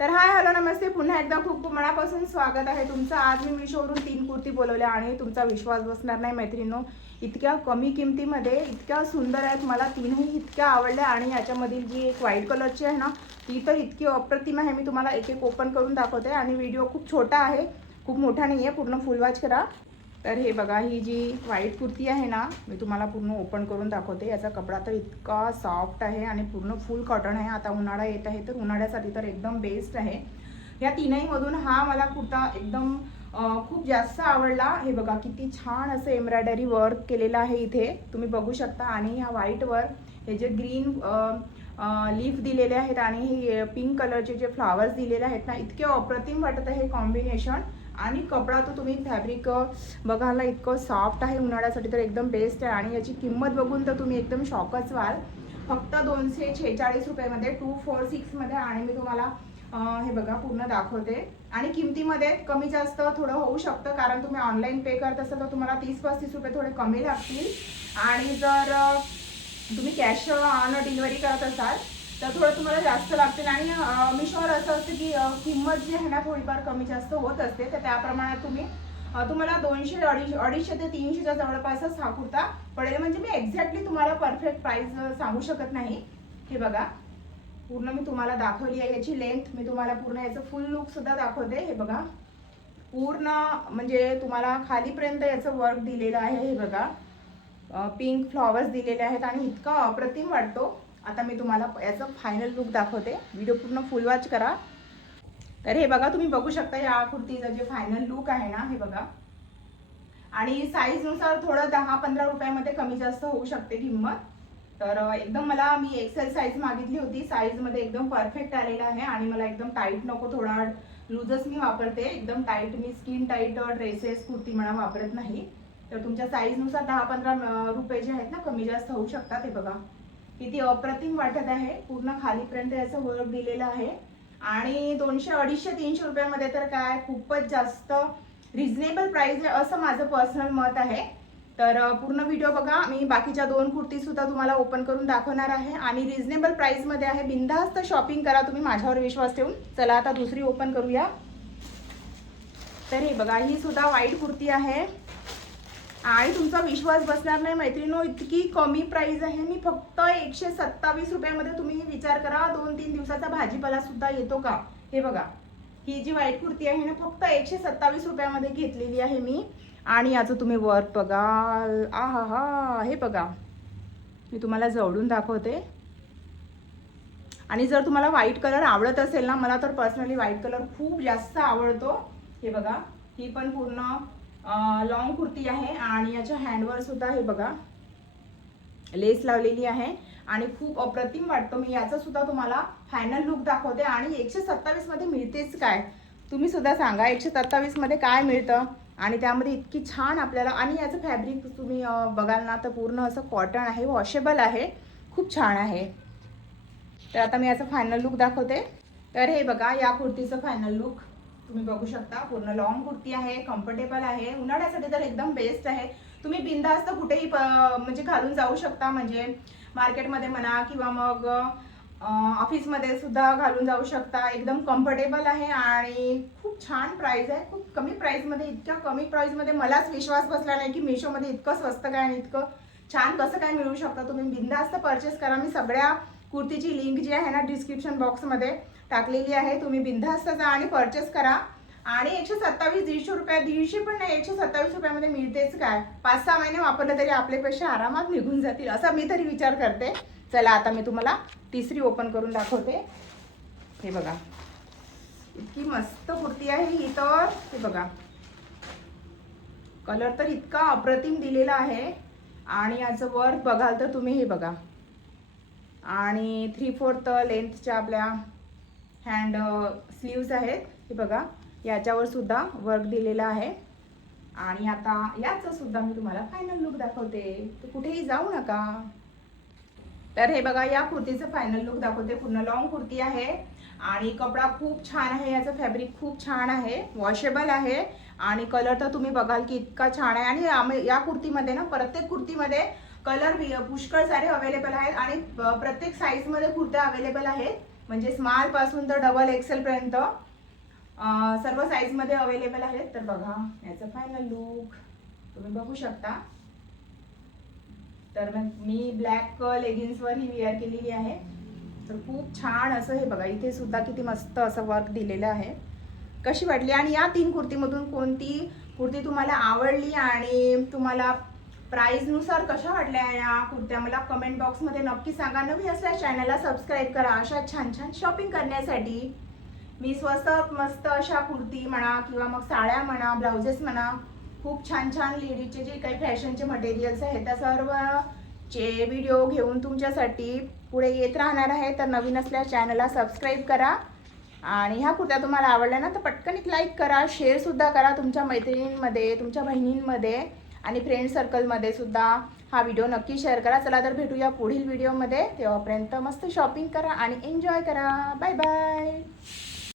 तर hi hello नमस्ते, पुन्हा एकदा खूप खूप मनापासून स्वागत आहे तुमचं। आज मी मिशोवरून 3 कुर्ती बोलवल्या आणि तुमचा विश्वास बसणार नाही मैत्रिणींनो, इतक्या कमी किमतीमध्ये इतक्या सुंदर आहेत। मला तीनही इतक्या आवडल्या आणि याच्यामधील जी एक व्हाईट कलरची आहे ना, ती तर इतकी अप्रतिम आहे। मी तुम्हाला एक एक ओपन करून दाखवते आणि व्हिडिओ खूप छोटा आहे, खूप मोठा नाही आहे, पूर्ण फुल वॉच करा। तर हे बघा, ही जी व्हाईट कुर्ती आहे ना, मी तुम्हाला पूर्ण ओपन करून दाखवते। याचा कपडा तर इतका सॉफ्ट आहे आणि पूर्ण फुल कॉटन आहे। आता उन्हाळा येत आहे तर उन्हाळ्यासाठी तर एकदम बेस्ट आहे। या तीनही मधून हा मला कुर्ता एकदम खूप जास्त आवडला। हे बघा किती छान असं एम्ब्रॉयडरी वर्क केलेलं आहे इथे, तुम्ही बघू शकता। आणि ह्या व्हाईटवर हे जे ग्रीन लीफ दिलेले आहेत आणि हे पिंक कलरचे जे फ्लावर्स दिलेले आहेत ना, इतके अप्रतिम वाटत आहे कॉम्बिनेशन। आणि कपडा तो तुम्ही फॅब्रिक बघायला इतकं सॉफ्ट आहे, उन्हाळ्यासाठी तर एकदम बेस्ट आहे। आणि याची किंमत बघून तर तुम्ही एकदम शॉकच व्हाल, फक्त 246 रुपयामध्ये 246 मध्ये। आणि मी तुम्हाला हे बघा पूर्ण दाखवते। आणि किमतीमध्ये कमी जास्त थोडं होऊ शकतं, कारण तुम्ही ऑनलाईन पे करत असाल तर तुम्हाला 30-35 रुपये थोडे कमी लागतील। आणि जर तुम्ही कॅश ऑन डिलिव्हरी करत असाल तर थोडं तुम्हाला जास्त लागतील। आणि मिशोवर असं असतं की किंमत जी आहे ना थोडीफार कमी जास्त होत असते, तर त्याप्रमाणे तुम्हाला 200-250 ते 300च्या जवळपासच हा कुर्ता पडेल। म्हणजे मी एक्झॅक्टली तुम्हाला परफेक्ट प्राइस सांगू शकत नाही। हे बघा पूर्ण मी तुम्हाला दाखवली आहे, याची लेंथ मी तुम्हाला पूर्ण याचं फुल लुक सुद्धा दाखवते। हे बघा पूर्ण म्हणजे तुम्हाला खालीपर्यंत याचं वर्क दिलेलं आहे। हे बघा पिंक फ्लॉवर्स दिलेले आहेत आणि इतका अप्रतिम वाटतो। आता मी तुम्हाला याचं फायनल लुक दाखवते, व्हिडिओ पूर्ण फुल वॉच करा। तर हे बघा तुम्ही बघू शकता या कुर्तीचं जे फायनल लुक आहे ना, हे बघा। आणि साईज नुसार थोडं 10-15 रुपयामध्ये कमी जास्त होऊ शकते किंमत। तर एकदम मला मी एक्सेल साईज मागितली होती, साईज मध्ये एकदम परफेक्ट आलेला आहे। आणि मला एकदम टाईट नको, थोडा लूजच मी वापरते, एकदम टाईट मी स्किन टाईट ड्रेसेस कुर्ती म्हणा वापरत नाही। तर तुमच्या साईज नुसार 10-15 रुपये जे आहेत ना कमी जास्त होऊ शकतात। हे बघा किती अप्रतिम वाटत आहे, पूर्ण खालीपर्यंत याचं वर्क दिलेलं आहे। आणि 200, 250, 300 रुपयामध्ये तर काय खूपच जास्त रिझनेबल प्राइस आहे असं माझं पर्सनल मत आहे। तर पूर्ण व्हिडिओ बघा, मी बाकीच्या 2 कुर्ती सुद्धा तुम्हाला ओपन करून दाखवणार आहे आणि रिझनेबल प्राइस मध्ये आहे। बिनधास्त शॉपिंग करा तुम्ही माझ्यावर विश्वास ठेवून। चला आता दुसरी ओपन करूया। तर हे बघा, ही सुद्धा व्हाईट कुर्ती आहे आणि तुमचा विश्वास बसणार नाही मैत्रिणींनो, इतकी कमी प्राइस आहे। मी फक्त 127 रुपयामध्ये, तुम्ही विचार करा 2-3 दिवसाचा भाजीपाला सुद्धा येतो का। हे बघा ही जी व्हाईट कुर्ती आहे ना, फक्त 127 रुपयामध्ये घेतलेली आहे मी। आणि याचं तुम्ही वर्क बघा, आहा हा, हे बघा मी तुम्हाला जवळून दाखवते। आणि जर तुम्हाला व्हाईट कलर आवडत असेल ना, मला तर पर्सनली व्हाईट कलर खूप जास्त आवडतो। हे बघा ही पण पूर्ण लॉंग कुर्ती आहे आणि याच्या हँडवर सुद्धा हे बघा लेस लावलेली आहे आणि खूप अप्रतिम वाटतो। मी याचा सुद्धा तुम्हाला फायनल लुक दाखवते। आणि 127 मध्ये मिळतेच काय, तुम्ही सुद्धा सांगा 127 मध्ये काय मिळतं। आणि त्यामध्ये इतकी छान आपल्याला, आणि याचं फॅब्रिक तुम्ही बघाल ना तर पूर्ण असं कॉटन आहे, वॉशेबल आहे, खूप छान आहे। तर आता मी याचं फायनल लुक दाखवते। तर हे बघा या कुर्तीचं फायनल लुक तुम्ही बघू शकता। पूर्ण लॉंग कुर्ती आहे, कम्फर्टेबल आहे, उन्हाळ्यासाठी तर एकदम बेस्ट आहे। तुम्ही बिनधास्त कुठेही म्हणजे घालून जाऊ शकता, म्हणजे मार्केटमध्ये म्हणा किंवा मग ऑफिसमध्ये सुद्धा घालून जाऊ शकता। एकदम कम्फर्टेबल आहे आणि खूप छान प्राइस आहे, खूप कमी प्राइसमध्ये। इतक्या कमी प्राइसमध्ये मलाच विश्वास बसला नाही की मिशोमध्ये इतकं स्वस्त काय आणि इतकं छान कसं काय मिळू शकतं। तुम्ही बिनधास्त परचेस करा। मी सगळ्या कुर्तीची लिंक जी आहे ना डिस्क्रिप्शन बॉक्समध्ये टाकलेली आहे, तुम्ही बिनधास्त जा आणि परचेस करा। आणि 127, 150 रुपये, 150 पण नाही, 127 रुपयामध्ये मिळतेच काय। 5-6 महिने वापरले तरी आपले पैसे आरामात निघून जातील असा मी तरी विचार करते। चला आता मी तुम्हाला तिसरी ओपन करून दाखवते। हे बघा इतकी मस्त कुर्ती आहे ही तर। हे बघा कलर तर इतका अप्रतिम दिलेला आहे आणि याचं वर्क बघाल तर तुम्ही, हे बघा। आणि 3/4 लेंथच्या आपल्या हँड स्लीव्स आहेत। हे बघा याच्यावर सुद्धा वर्क दिलेला आहे। आणि आता याचं सुद्धा मी तुम्हाला फायनल लुक दाखवते, तर कुठेही जाऊ नका। तर हे बघा या कुर्तीचं फायनल लुक दाखवते। पूर्ण लॉंग कुर्ती आहे आणि कपडा खूप छान आहे, याचं फॅब्रिक खूप छान आहे, वॉशेबल आहे। आणि कलर तर तुम्ही बघाल की इतका छान आहे। आणि या कुर्तीमध्ये ना प्रत्येक कुर्तीमध्ये कलर पुष्कळ सारे अवेलेबल आहेत आणि प्रत्येक साईजमध्ये कुर्त्या अवेलेबल आहेत। म्हणजे स्मॉल पासून तर डबल एक्सेल पर्यंत सर्व साईज मध्ये अवेलेबल आहेत. तर बघा याचा फायनल लुक तुम्ही बघू शकता. तर मग मी ब्लॅक लेगिन्स वर ही वेअर केलेली आहे. तर खूप छान असं हे बघा, इथे सुद्धा किती मस्त असं वर्क दिलेलं आहे. कशी वाटली आणि या 3 कुर्तीमधून कोणती कुर्ती तुम्हाला आवडली आणि तुम्हाला प्राईजनुसार कशा वाटल्या या कुर्त्या मला कमेंट बॉक्समध्ये नक्की सांगा. नवीन असल्यास चॅनलला सबस्क्राईब करा अशा छान छान शॉपिंग करण्यासाठी. मी स्वस्त मस्त अशा कुर्ती म्हणा किंवा मग साड्या म्हणा, ब्लाउजेस म्हणा, खूप छान छान लेडीजचे जे काही फॅशनचे मटेरियल्स आहेत त्या सर्वचे व्हिडिओ घेऊन तुमच्यासाठी पुढे येत राहणार आहे. तर नवीन असल्यास चॅनलला सबस्क्राईब करा आणि ह्या कुर्त्या तुम्हाला आवडल्या ना तर पटकन एक लाईक करा, शेअरसुद्धा करा तुमच्या मैत्रिणींमध्ये, तुमच्या बहिणींमध्ये आणि फ्रेंड सर्कलमध्ये सुद्धा हा व्हिडिओ नक्की शेअर करा. चला तर भेटूया पुढील व्हिडिओमध्ये. तेव्हापर्यंत मस्त शॉपिंग करा आणि एन्जॉय करा. Bye bye.